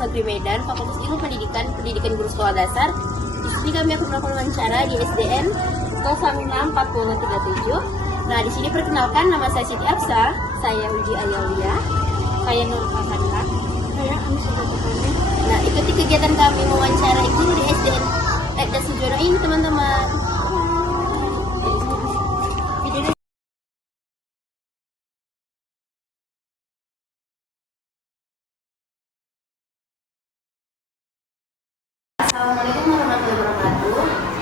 Negeri Medan, Fakultas Ilmu Pendidikan, Pendidikan Guru Sekolah Dasar. Di sini kami akan melakukan wawancara di SDN Tosamina 4037. Nah, di sini perkenalkan, nama saya Siti Aksa, saya Uji Ayalia, saya Nur Fahanla, saya Amsudha Putri. Nah, ikuti kegiatan kami mewawancarai guru di SDN Ekda Sujono ini, teman-teman. Assalamualaikum warahmatullahi wabarakatuh.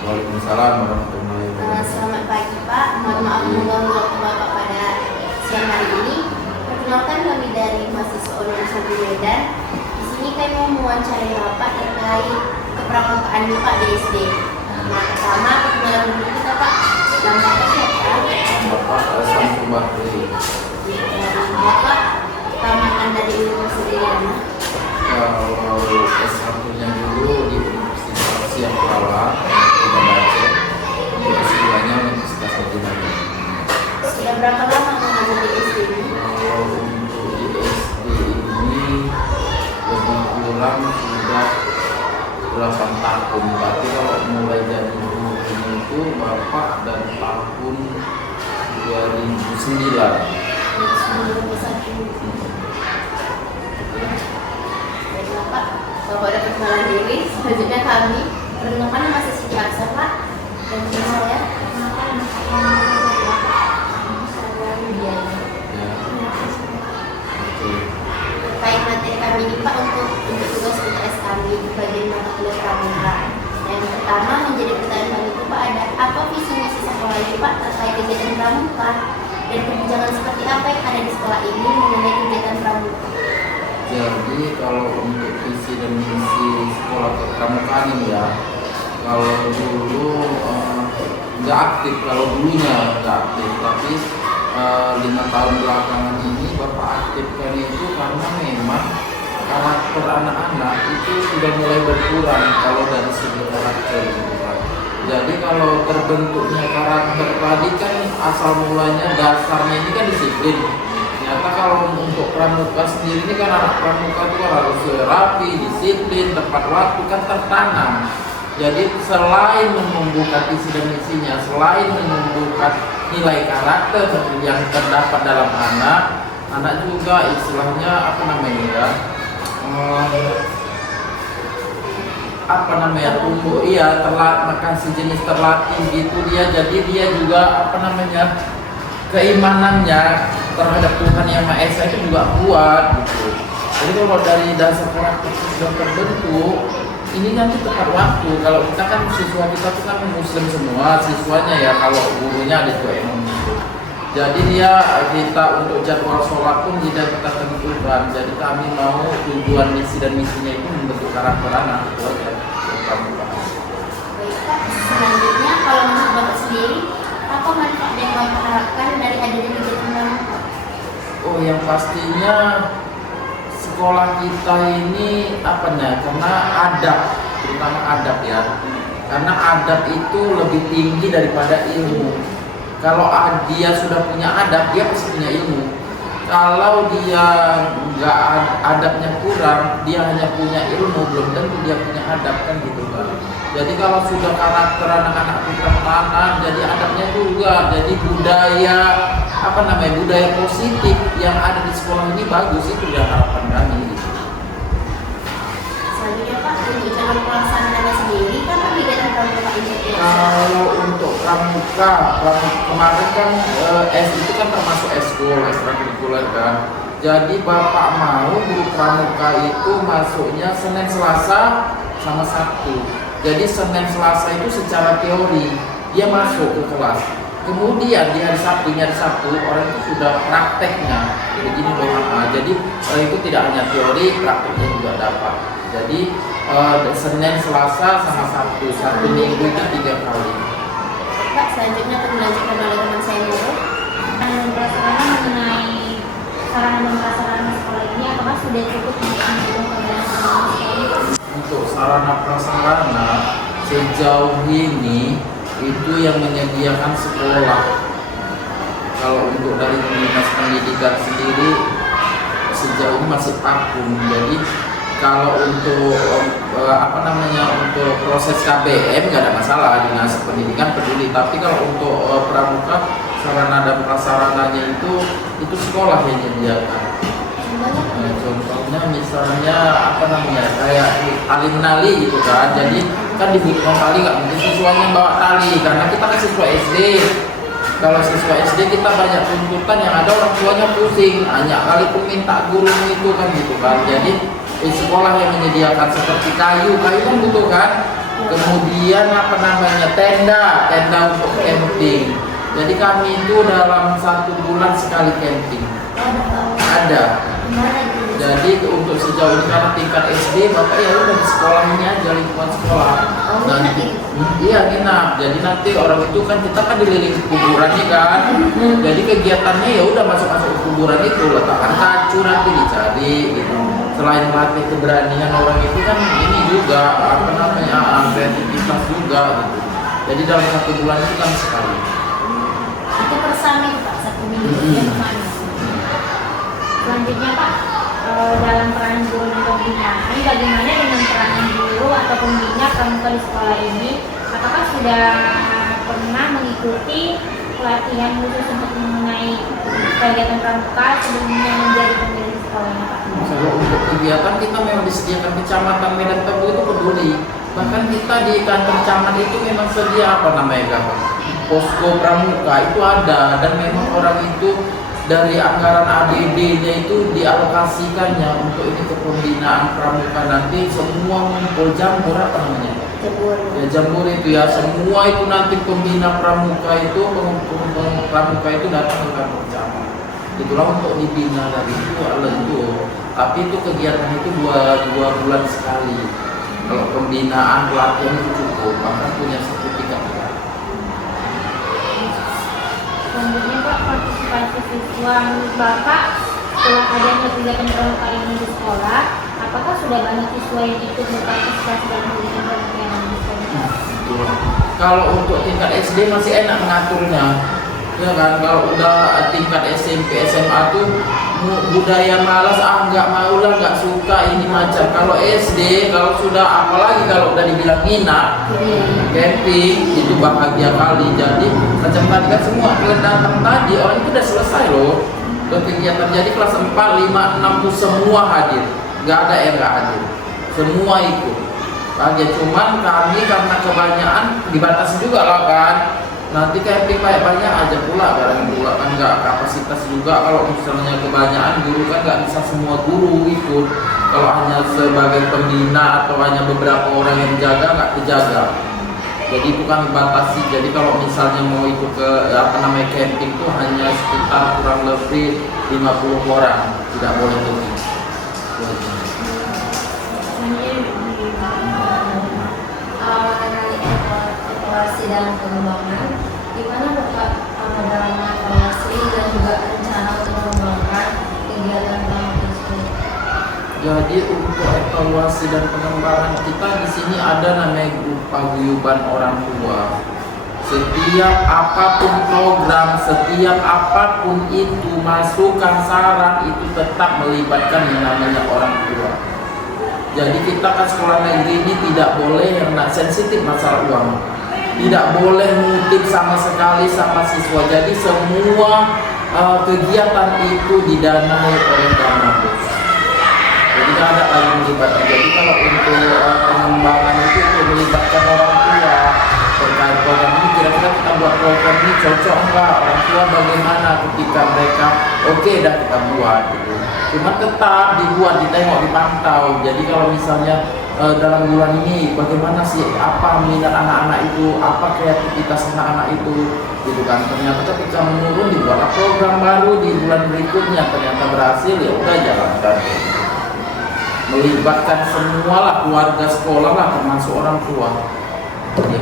Waalaikumsalam warahmatullahi wabarakatuh. Selamat pagi Pak, mohon maaf mengganggu waktu Bapak pada siang hari ini. Perkenalkan, kami dari mahasiswa Universitas Medan. Di sini kami mau mewawancarai Bapak terkait kepramukaan Bapak di SD. Nah, pertama perkenalan dulu kita Pak. Nama Bapak siapa? Bapak Samsul Bahri. Bapak tamatan dari Universitas Medan. Kalau S1-nya dulu di Universitas Siam Kuala di Banda Aceh, S2-nya Universitas Medan. Sudah berapa lama mengajar di SD ini? Kalau untuk di SD ini lebih kurang sudah 8 tahun. Tapi kalau mulai dari dulu itu Bapak dari tahun 2009. Bapak, Bapak ada perkenalan diri. Selanjutnya kami perkenalkan, nama saya Siti Aksa Pak, dan nama saya terkait materi kami ini Pak, untuk tugas UTS kami di bagian mata kuliah pramuka. Yang pertama menjadi pertanyaan kami itu Pak, ada apa visi misi sekolah ini Pak terkait kegiatan pramuka dan kebijakan seperti apa yang ada di sekolah ini mengenai kegiatan pramuka? Jadi kalau untuk visi dan misi sekolah kepramukaan ini ya, kalau dulu nggak aktif, kalau dulunya nggak aktif, tapi 5 tahun belakangan ini Bapak aktifkan itu karena memang karakter anak-anak itu sudah mulai berkurang kalau dari segi karakter gitu kan. Jadi kalau terbentuknya karakter tadi kan asal mulanya dasarnya ini kan disiplin. Ternyata kalau untuk pramuka sendiri ini kan anak pramuka itu harus rapi, disiplin, tepat waktu, kan tertanam. Jadi selain membuka visi dan misinya, selain membuka nilai karakter yang terdapat dalam anak juga istilahnya tumbuh, makan sejenis terlatih gitu dia. Jadi dia juga keimanannya terhadap Tuhan Yang Maha Esa itu juga kuat gitu. Jadi kalau dari dasar karakter sudah terbentuk, ini nanti tepat waktu. Kalau kita kan siswa kita tuh kan muslim semua siswanya ya, kalau gurunya ada juga yang gitu. Jadi kita untuk jadwal sholat pun tidak kita tentukan. Jadi kami mau tujuan misi dan misinya itu membentuk karakter anak itu aja. Baik Pak, selanjutnya kalau menurut Bapak sendiri, apa manfaat yang Bapak harapkan dari adanya kegiatan pramuka? Oh, yang pastinya sekolah kita ini karena adab, terutama adab ya. Karena adab itu lebih tinggi daripada ilmu. Kalau dia sudah punya adab, dia pasti punya ilmu. Kalau dia nggak adabnya kurang, dia hanya punya ilmu, belum tentu dia punya adab, kan gitu kan. Jadi kalau sudah karakter anak-anak kita tanam, jadi adabnya juga, jadi budaya budaya positif yang ada di sekolah ini bagus, itu udah harapan kami gitu. Selanjutnya Pak, untuk cara pelaksanaannya sendiri kan kegiatan pramuka ini? Kalau untuk pramuka kemarin kan itu kan termasuk eskul, ekstrakurikuler kan. Jadi Bapak mau guru pramuka itu masuknya Senin, Selasa, sama Sabtu. Jadi Senin, Selasa itu secara teori dia masuk ke kelas. Kemudian di hari Sabtu orang itu sudah prakteknya begini doang. Jadi itu tidak hanya teori, prakteknya juga dapat. Jadi Senin, Selasa, sama Sabtu, satu minggu itu 3 kali. Pak, selanjutnya akan dilanjutkan oleh teman saya Nurul. Prasarana mengenai sarana dan prasarana sekolah ini, apakah sudah cukup untuk mendukung pembelajaran sekolah ini? Untuk sarana prasarana sejauh ini itu yang menyediakan sekolah. Kalau untuk dari dinas pendidikan sendiri sejauh ini masih vakum. Jadi Kalau untuk untuk proses KBM nggak ada masalah, dinas pendidikan peduli. Tapi kalau untuk pramuka, sarana dan prasarananya itu sekolah yang menyediakan. Contohnya misalnya kayak alin-nali gitu kan. Jadi kan di Bukit kali nggak mungkin siswanya bawa tali karena kita kan siswa SD. Kalau siswa SD kita banyak tuntutan yang ada orang tuanya pusing, hanya kali pun minta guru itu kan gitu kan. Jadi sekolah yang menyediakan seperti kayu kan butuh kan. Kemudian tenda untuk camping. Jadi kami itu dalam 1 bulan sekali camping. Ada. Jadi untuk sejauh ini karena tingkat SD, bapak ya udah di sekolah ini aja, lingkungan sekolah. Nanti, iya nginap. Jadi nanti orang itu kan kita kan dililingi kuburan nih kan. Jadi kegiatannya ya udah masuk kuburan itu, letakkan kacu nanti dicari gitu. Selain melatih keberanian orang itu kan ini juga kreativitas juga gitu. Jadi dalam 1 bulan itu kan sekali. Itu persami Pak, 1 minggu ya kemana? Selanjutnya Pak, dalam peran guru dan pembinaan, bagaimana dengan peran guru atau pembina pramuka di sekolah ini? Apakah sudah pernah mengikuti pelatihan khusus untuk mengenai kegiatan pramuka sebelumnya menjadi pembina di sekolah ini Pak? Kalau untuk kegiatan kita memang disediakan Kecamatan Medan Tebu itu peduli. Bahkan kita di kantor camat itu memang sedia posko pramuka itu ada, dan memang orang itu dari anggaran APBD-nya itu dialokasikannya untuk ini ke pembinaan pramuka. Nanti semua ngumpul jambur jambur itu ya, semua itu nanti pembina pramuka itu pramuka itu datang ke kantor camat. Itulah untuk dibina dari itu. Tapi itu kegiatan itu dua bulan sekali. Kalau pembinaan pelatihan itu cukup, bahkan punya sertifikat. Selanjutnya Pak, partisipasi siswa menurut Bapak setelah adanya kegiatan pramuka ini di sekolah, apakah sudah banyak siswa yang ikut berpartisipasi dalam kegiatan pramuka yang ada di sekolah? Kalau untuk tingkat SD masih enak mengaturnya, ya kan. Kalau udah tingkat SMP SMA tuh budaya malas, nggak mau lah, nggak suka ini macam. Kalau SD, kalau sudah apalagi kalau udah dibilang nginap, camping itu bahagia kali. Jadi macam tadi kan semua kalian datang tadi orang itu udah selesai loh ke kegiatan. Jadi kelas 4, 5, 6 tuh semua hadir, nggak ada yang nggak hadir, semua ikut. Ya cuman kami karena kebanyakan dibatasi juga lah kan. Nanti camping banyak aja pula barang pula kan, nggak kapasitas juga. Kalau misalnya kebanyakan guru kan nggak bisa semua guru ikut. Kalau hanya sebagai pembina atau hanya beberapa orang yang menjaga nggak terjaga. Jadi itu kan batasi. Jadi kalau misalnya mau ikut ke camping itu hanya sekitar kurang lebih 50 orang, tidak boleh lebih. Evaluasi dalam pengembangan, gimana Bapak dalam evaluasi dan juga rencana untuk mengembangkan kegiatan pramuka tersebut? Jadi untuk evaluasi dan pengembangan kita di sini ada namanya grup paguyuban orang tua. Setiap apapun program, setiap apapun itu masukan saran itu tetap melibatkan yang namanya orang tua. Jadi kita kan sekolah negeri ini tidak boleh yang sensitif masalah uang, tidak boleh ngutip sama sekali sama siswa. Jadi semua kegiatan itu didanai oleh dana bos. Jadi tidak ada lagi melibatkan. Jadi kalau untuk pengembangan itu melibatkan orang tua terkait program ini, kira-kira kita buat program ini cocok enggak, orang tua bagaimana ketika mereka oke dah kita buat gitu. Cuma tetap dibuat, ditengok, dipantau. Jadi kalau misalnya dalam bulan ini bagaimana sih, apa minat anak-anak itu, apa kreativitas anak-anak itu gitu kan. Ternyata ketika menurun dibuatlah program baru di bulan berikutnya, ternyata berhasil, ya udah jalankan. Melibatkan semua lah, keluarga sekolah lah, termasuk orang tua. Ya.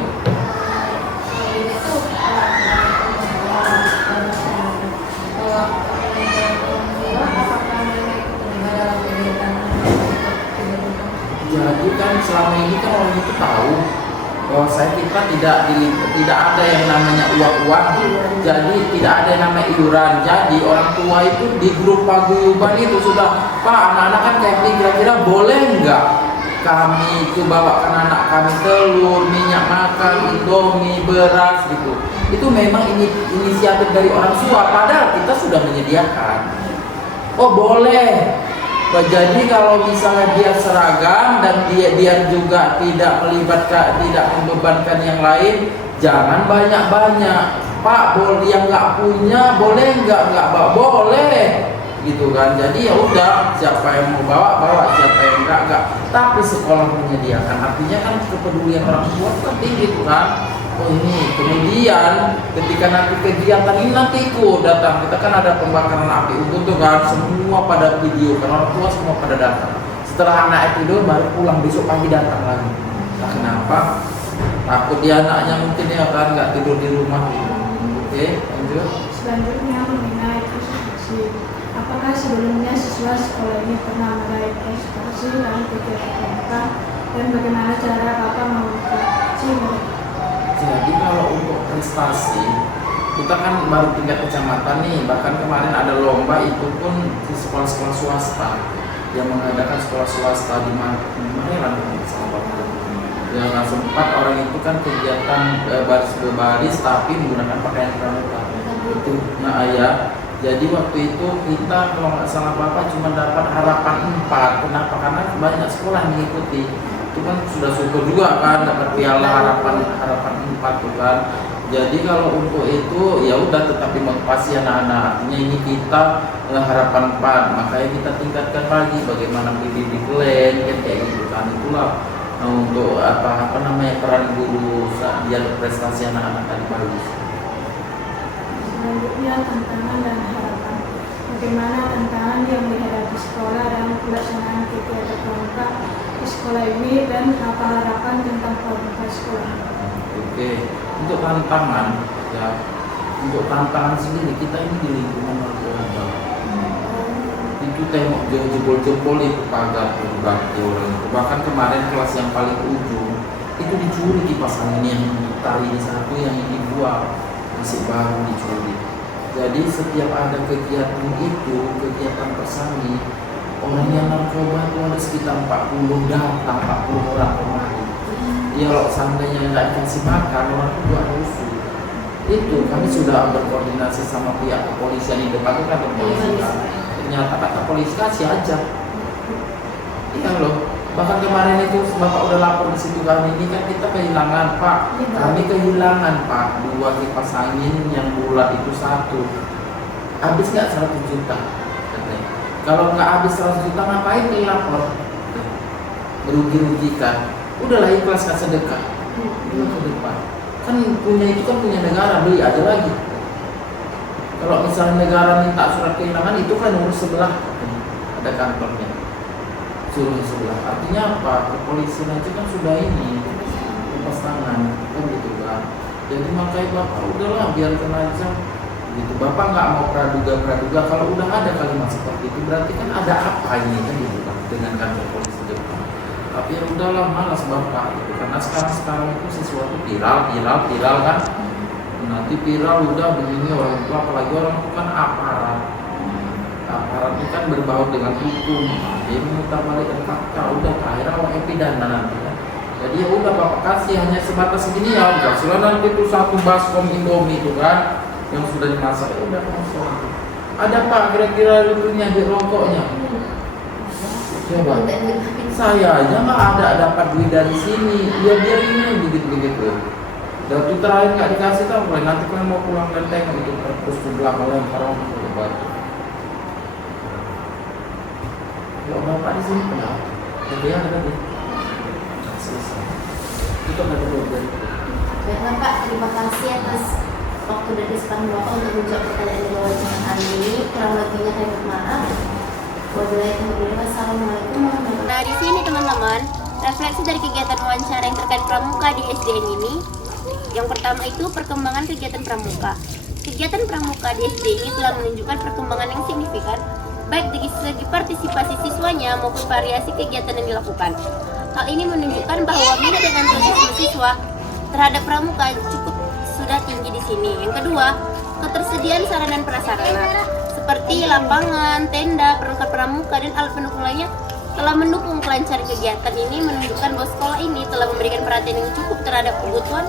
Jadi kan selama ini kan orang itu tahu bahwa saya kita tidak ada yang namanya uang-uang, jadi tidak ada yang namanya iuran. Jadi orang tua itu di grup paguyuban itu sudah, Pak, anak-anak kan kayak gini, kira-kira boleh nggak kami itu bawakan anak kami telur, minyak makan, indomie, beras gitu. Itu memang inisiatif dari orang tua, padahal kita sudah menyediakan. Oh boleh. Jadi kalau misalnya dia seragam dan dia juga tidak melibatkan, tidak membebankan yang lain, jangan banyak-banyak. Pak, boleh yang nggak punya, boleh nggak bawa, boleh, gitu kan. Jadi ya udah, siapa yang mau bawa, siapa yang nggak. Tapi sekolah menyediakan, artinya kan kepedulian orang tua penting gitu kan. Oh ini, kemudian ketika nanti kegiatan ini nanti ikut datang, kita kan ada pembakaran api unggun tuh kan, semua pada video kan, orang tua semua pada datang. Setelah anak tidur baru pulang, besok pagi datang lagi. Nah, kenapa? Takut dia anaknya mungkin ya kan nggak tidur di rumah gitu. Oke, lanjut. Selanjutnya mengenai prestasi. Apakah sebelumnya siswa sekolah ini pernah meraih prestasi dalam kegiatan pramuka dan bagaimana cara Bapak memotivasi mereka? Jadi kalau untuk prestasi, kita kan baru tingkat kecamatan nih, bahkan kemarin ada lomba itu pun di sekolah-sekolah swasta yang mengadakan sekolah swasta di Magelang, yang sempat orang itu kan kegiatan baris berbaris tapi menggunakan pakaian pramuka itu. Nah ya, jadi waktu itu kita kalau nggak salah Bapak cuma dapat harapan 4. Kenapa? Karena banyak sekolah yang mengikuti. Itu kan sudah syukur juga kan dapat piala harapan 4 tuh kan. Jadi kalau untuk itu ya udah tetap dimotivasi anak-anak. Artinya ini kita harapan 4, makanya kita tingkatkan lagi bagaimana mendidik Glenn kan kayak gitu kan. Itulah untuk apa namanya peran guru biar prestasi anak-anak tadi bagus. Selanjutnya tantangan dan harapan. Bagaimana tantangan yang dihadapi sekolah dalam pelaksanaan kegiatan pramuka di sekolah ini dan apa harapan tentang pramuka sekolah? Oke, untuk tantangan ya, untuk tantangan sendiri kita ini di lingkungan warga. Itu tembok jebol-jebol itu pagar berbakti orang itu. Bahkan kemarin kelas yang paling ujung itu dicuri kipas angin yang tali ini satu yang dibuang masih baru dicuri. Jadi setiap ada kegiatan itu, kegiatan persani, orang yang narkoba itu ada sekitar 40 datang, 40 orang kemari. Ya kalau seandainya nggak dikasih makan, orang itu juga rusuh. Itu kami sudah berkoordinasi sama pihak kepolisian di depan itu kan kepolisian. Ternyata kata polisi kasih aja. Iya loh. Bahkan kemarin itu Bapak udah lapor di situ kami ini kan kita kehilangan Pak. Kami kehilangan Pak 2 kipas angin yang bulat itu 1. Habis nggak 100 juta? Katanya. Kalau nggak habis 100 juta ngapain dilapor? Merugi-rugikan. Udahlah ikhlas kan sedekah. Itu ke depan. Kan punya itu kan punya negara, beli aja lagi. Kalau misalnya negara minta surat kehilangan itu kan urus sebelah, ada kantornya, suruh sebelah. Artinya apa? Kepolisian aja kan sudah ini lepas tangan, kan gitu kan. Jadi makanya Bapak udahlah biarkan aja. Gitu. Bapak nggak mau praduga. Kalau udah ada kalimat seperti itu berarti kan ada apa ini kan gitu kan dengan kantor polisi depan. Tapi ya udahlah malas Bapak gitu. Karena sekarang itu sesuatu viral kan. Nanti viral udah begini orang tua, apalagi orang tua kan aparat ini kan berbau dengan hukum, dia memutar balikan fakta, udah akhirnya orang pidana nanti kan. Jadi ya udah Bapak kasih hanya sebatas segini ya udah. Selain nanti itu 1 baskom Indomie itu kan yang sudah dimasak ya udah kosong. Ada Pak kira-kira lucunya di rokoknya? Coba. Saya aja nggak ada dapat duit dari sini. Biar ini begitu. Dan itu terakhir nggak dikasih tahu, nanti kalian mau pulang dan tengok itu terus sebelah kalian orang itu batu. Kalau Bapak di sini kenapa? Jadi yang ada di selesai. Itu ada dari. Baiklah Pak, terima kasih atas waktu dan kesempatan Bapak untuk menjawab pertanyaan di wawancara ini. Kurang lebihnya saya mohon maaf. Wabillahi taufiq. Wassalamualaikum warahmatullahi wabarakatuh. Nah di sini teman-teman, refleksi dari kegiatan wawancara yang terkait pramuka di SDN ini. Yang pertama itu perkembangan kegiatan pramuka. Kegiatan pramuka di SD ini telah menunjukkan perkembangan yang signifikan baik dari segi partisipasi siswanya maupun variasi kegiatan yang dilakukan. Hal ini menunjukkan bahwa minat dan antusiasme siswa terhadap pramuka cukup sudah tinggi di sini. Yang kedua, ketersediaan sarana dan prasarana seperti lapangan, tenda, perlengkap pramuka dan alat pendukung lainnya telah mendukung kelancaran kegiatan ini, menunjukkan bahwa sekolah ini telah memberikan perhatian yang cukup terhadap kebutuhan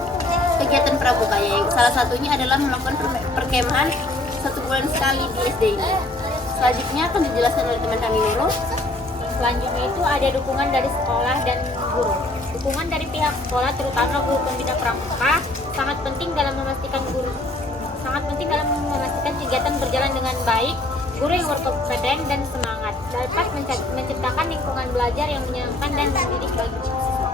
kegiatan pramuka, yang salah satunya adalah melakukan perkemahan 1 bulan sekali di SD ini. Selanjutnya akan dijelaskan oleh teman kami Nurul. Selanjutnya itu ada dukungan dari sekolah dan guru. Dukungan dari pihak sekolah, terutama guru pembina pramuka, sangat penting dalam memastikan kegiatan berjalan dengan baik. Guru yang berkompeten dan semangat dapat menciptakan lingkungan belajar yang menyenangkan dan mendidik bagi siswa.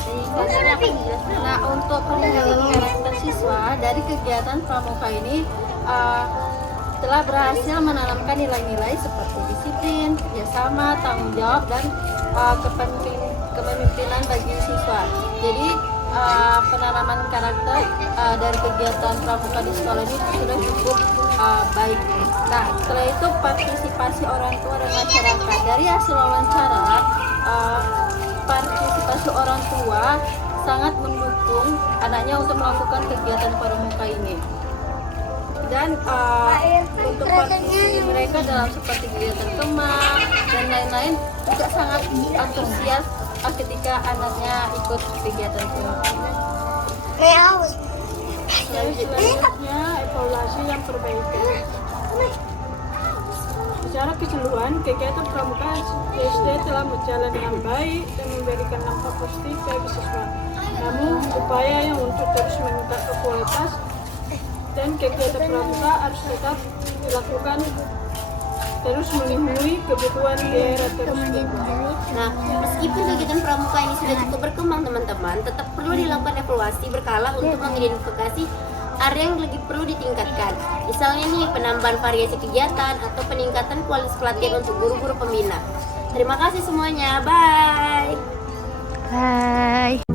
Jadi selanjutnya akan dijelaskan. Nah, untuk peningkatan karakter siswa dari kegiatan pramuka ini telah berhasil menanamkan nilai-nilai seperti disiplin, kerjasama, tanggung jawab, dan kepemimpinan bagi siswa. Jadi penanaman karakter dari kegiatan pramuka di sekolah ini sudah cukup baik. Nah, setelah itu partisipasi orang tua dan masyarakat. Dari hasil wawancara, partisipasi orang tua sangat mendukung anaknya untuk melakukan kegiatan pramuka ini. Dan untuk partisipasi mereka dalam seperti kegiatan kemah dan lain-lain juga sangat antusias ketika anaknya ikut kegiatan pramuka. Selanjutnya, evaluasi dan perbaikan. Secara keseluruhan, kegiatan pramuka SD telah berjalan dengan baik dan memberikan dampak positif bagi siswa. Namun, upaya yang untuk terus meningkatkan kualitas dan kegiatan pramuka harus tetap dilakukan terus memenuhi kebutuhan daerah tersebut. Nah, meskipun kegiatan pramuka ini sudah cukup berkembang teman-teman, tetap perlu dilakukan evaluasi berkala untuk mengidentifikasi area yang lebih perlu ditingkatkan. Misalnya nih, penambahan variasi kegiatan atau peningkatan kualitas pelatihan untuk guru-guru pembina. Terima kasih semuanya, bye! Bye.